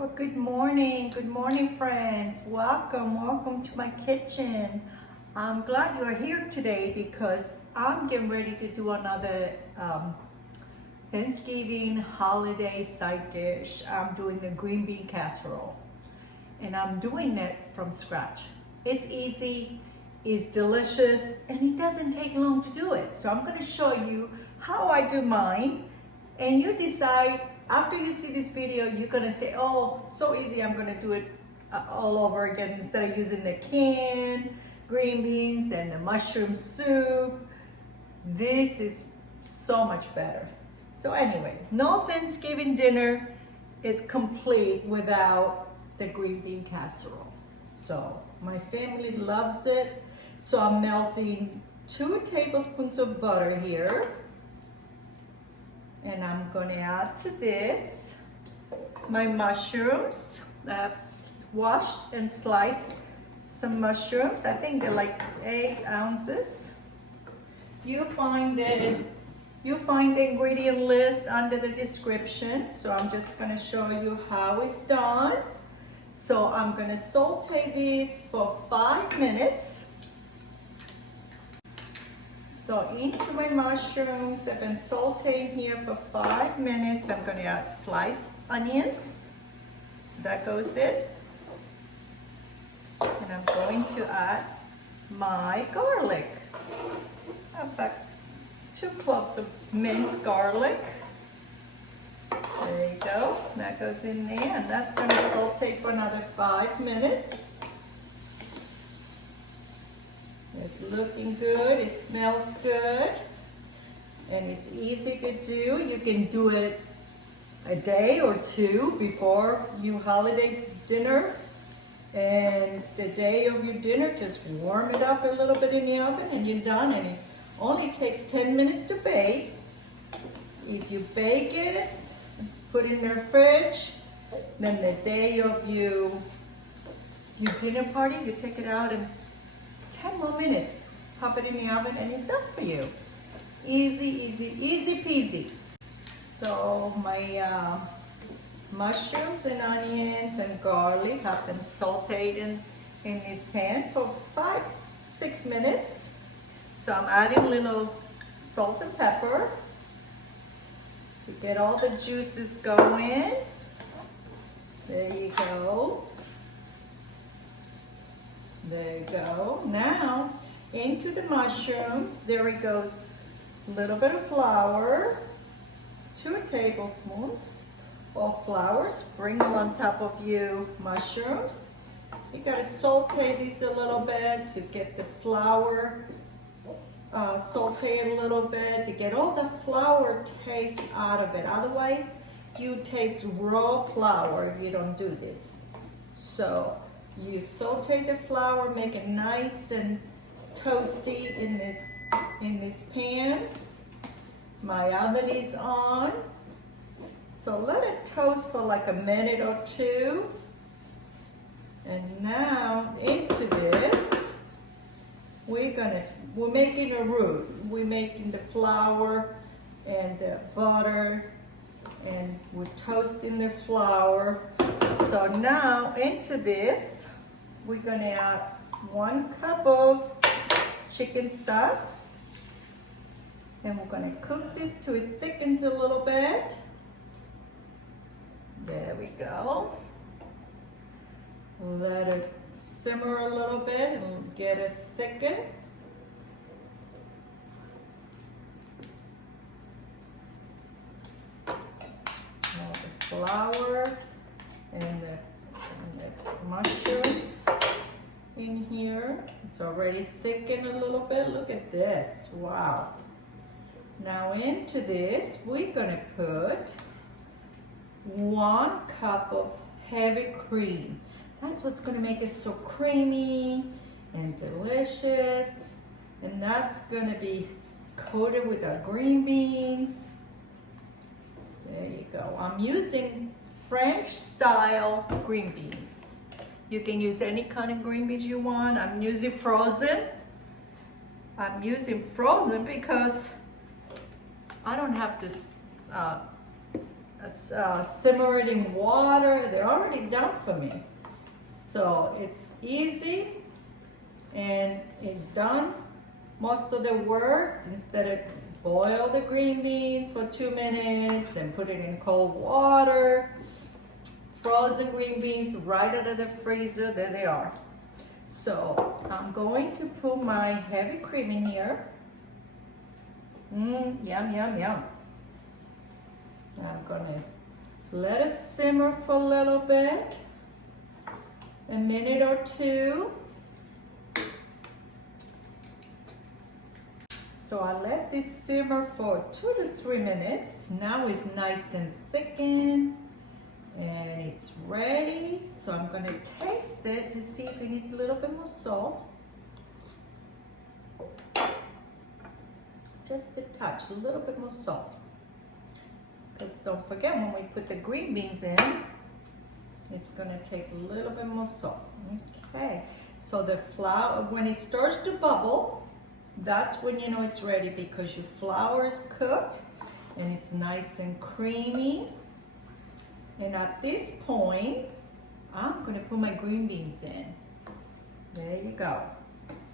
Well, good morning friends. Welcome to my kitchen. I'm glad you're here today because I'm getting ready to do another Thanksgiving holiday side dish. I'm doing the green bean casserole and I'm doing it from scratch. It's easy, it's delicious, and it doesn't take long to do it. So I'm going to show you how I do mine, and you decide. After you see this video, you're gonna say, oh, so easy, I'm gonna do it all over again instead of using the canned green beans and the mushroom soup. This is so much better. So anyway, no Thanksgiving dinner is complete without the green bean casserole. So my family loves it. So I'm melting 2 tablespoons of butter here. And I'm going to add to this my mushrooms. I've washed and sliced some mushrooms. I think they're like 8 ounces. You'll find the ingredient list under the description. So I'm just going to show you how it's done. So I'm going to saute these for 5 minutes. So into my mushrooms, they've been sauteing here for 5 minutes. I'm going to add sliced onions. That goes in. And I'm going to add my garlic. About 2 cloves of minced garlic. There you go. That goes in there. And that's going to saute for another 5 minutes. It's looking good, it smells good, and it's easy to do. You can do it a day or 2 before your holiday dinner, and the day of your dinner, just warm it up a little bit in the oven and you're done. And it only takes 10 minutes to bake. If you bake it, put it in the fridge, then the day of your dinner party, you take it out and 10 more minutes, pop it in the oven, and it's done for you. Easy peasy. So my mushrooms and onions and garlic have been sauteed in this pan for 5-6 minutes. So I'm adding a little salt and pepper to get all the juices going. There you go. There you go. Now, into the mushrooms, there it goes. A little bit of flour, 2 tablespoons of flour. Sprinkle on top of your mushrooms. You gotta saute these a little bit to get the flour sauteed a little bit to get all the flour taste out of it. Otherwise, you taste raw flour if you don't do this. So you saute the flour, make it nice and toasty in this pan. My oven is on. So let it toast for like a minute or 2. And now into this, we're making a roux. We're making the flour and the butter, and we're toasting the flour. So now into this, we're going to add 1 cup of chicken stock. And we're going to cook this till it thickens a little bit. There we go. Let it simmer a little bit and get it thickened. Now the flour and the mushrooms in here. It's already thickened a little bit. Look at this. Wow. Now into this, we're going to put 1 cup of heavy cream. That's what's going to make it so creamy and delicious. And that's going to be coated with our green beans. There you go. I'm using French style green beans. You can use any kind of green beans you want. I'm using frozen. I'm using frozen because I don't have to simmer it in water. They're already done for me. So it's easy and it's done most of the work. Instead of boil the green beans for 2 minutes, then put it in cold water. Frozen green beans right out of the freezer, there they are. So I'm going to put my heavy cream in here. Yum, yum, yum. I'm gonna let it simmer for a little bit, a minute or two. So I let this simmer for 2 to 3 minutes. Now it's nice and thickened and it's ready. So I'm gonna taste it to see if it needs a little bit more salt. Just a touch, a little bit more salt. Because don't forget, when we put the green beans in, it's gonna take a little bit more salt. Okay, so the flour, when it starts to bubble, that's when you know it's ready, because your flour is cooked and it's nice and creamy. And at this point, I'm gonna put my green beans in. There you go.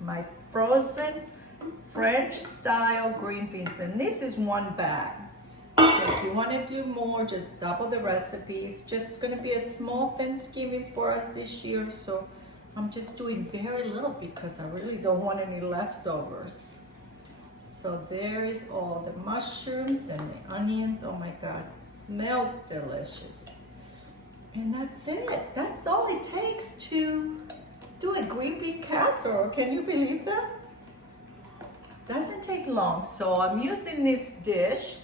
My frozen French style green beans. And this is 1 bag. So if you wanna do more, just double the recipe. It's just gonna be a small Thanksgiving for us this year. So I'm just doing very little because I really don't want any leftovers. So there is all the mushrooms and the onions. Oh my God, it smells delicious. And that's it. That's all it takes to do a green bean casserole. Can you believe that? Doesn't take long. So I'm using this dish.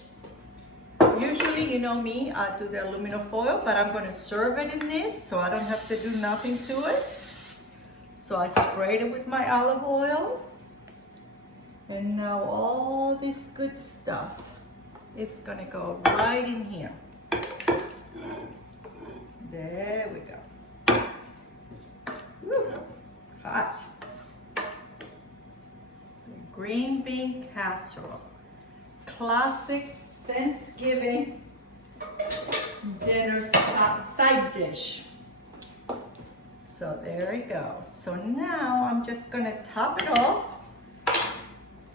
Usually, you know me, I do the aluminum foil, but I'm gonna serve it in this so I don't have to do nothing to it. So I sprayed it with my olive oil. And now all this good stuff is gonna go right in here. There we go. Woo, hot. Green bean casserole. Classic Thanksgiving dinner side dish. So there you go. So now I'm just gonna top it off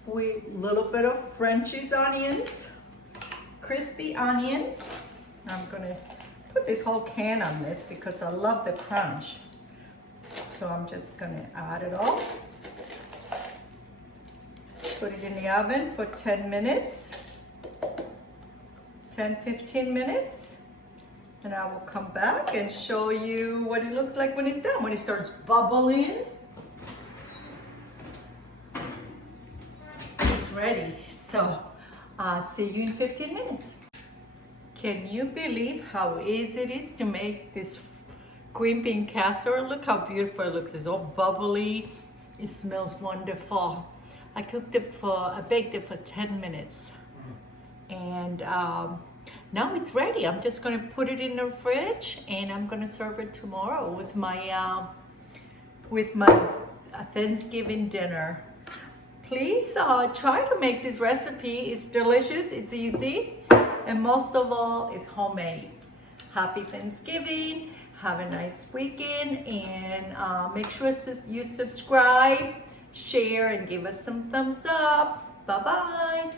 with a little bit of French's onions, crispy onions. I'm gonna put this whole can on this because I love the crunch. So I'm just gonna add it all. Put it in the oven for 10 minutes, 10-15 minutes. And I will come back and show you what it looks like when it's done, when it starts bubbling. It's ready. So I'll see you in 15 minutes. Can you believe how easy it is to make this green bean casserole? Look how beautiful it looks. It's all bubbly. It smells wonderful. I baked it for 10 minutes. And now it's ready. I'm just gonna put it in the fridge and I'm gonna serve it tomorrow with my Thanksgiving dinner. Please try to make this recipe. It's delicious, it's easy, and most of all, it's homemade. Happy Thanksgiving, have a nice weekend, and make sure you subscribe, share, and give us some thumbs up. Bye-bye.